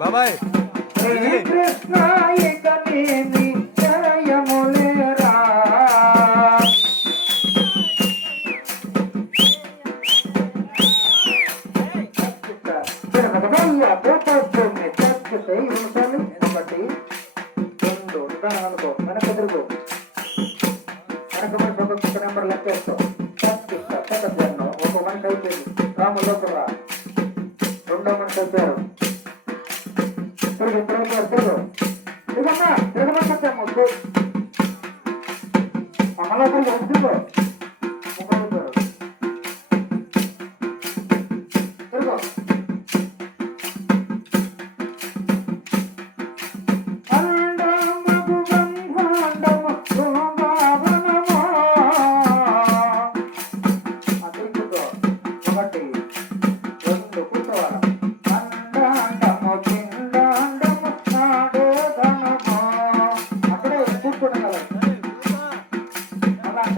బాబాయ్ శ్రీ కృష్ణ ఇక ఉంటాను అనుకో వెనక తిరుగు వెనక నెంబర్ లెక్కేస్తాం చచ్చిస్తా ఒక మనిషి అయిపోయింది రాములోకి రా రెండో మనిషి వచ్చారు తిరుగు తిరుగు తిరుగు తిరుగమ్మా తిరగమని చెప్పాము అమలా వస్తుందో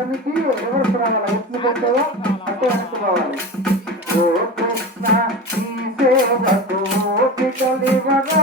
అతనికి అక్కడికి రివర్స్ రావాలి ఎట్లు పెట్టావో అట్టే అనుకోవాలి. ఓ కృష్ణ ఈ సేవకు కలివగా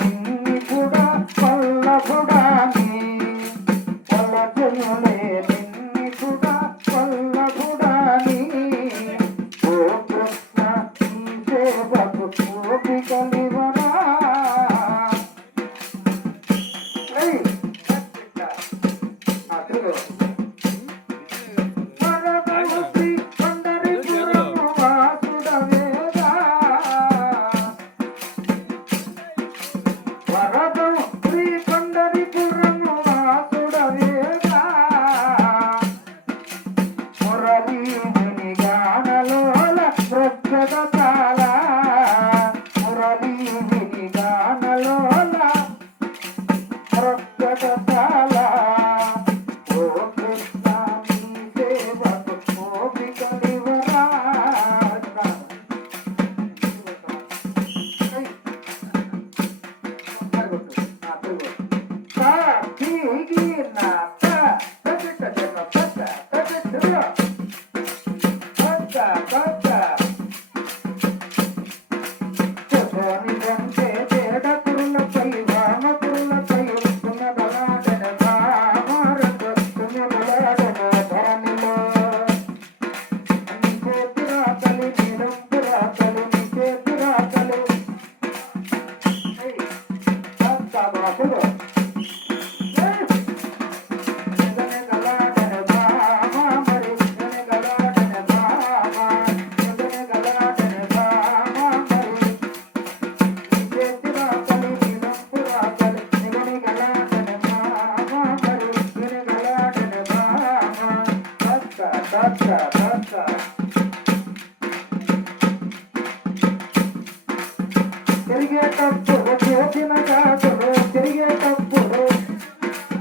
తిరిగేటప్పుడు చేసిన కాకులు తిరిగేటప్పుడు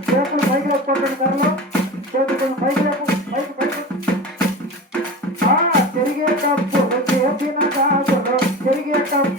చేతులు పైకి లేకపోతే కారణం చేతులు పైకి లేపు పైకి పైకి ఆ తిరిగేటప్పుడు చేసిన కాకులు తిరిగేటప్పుడు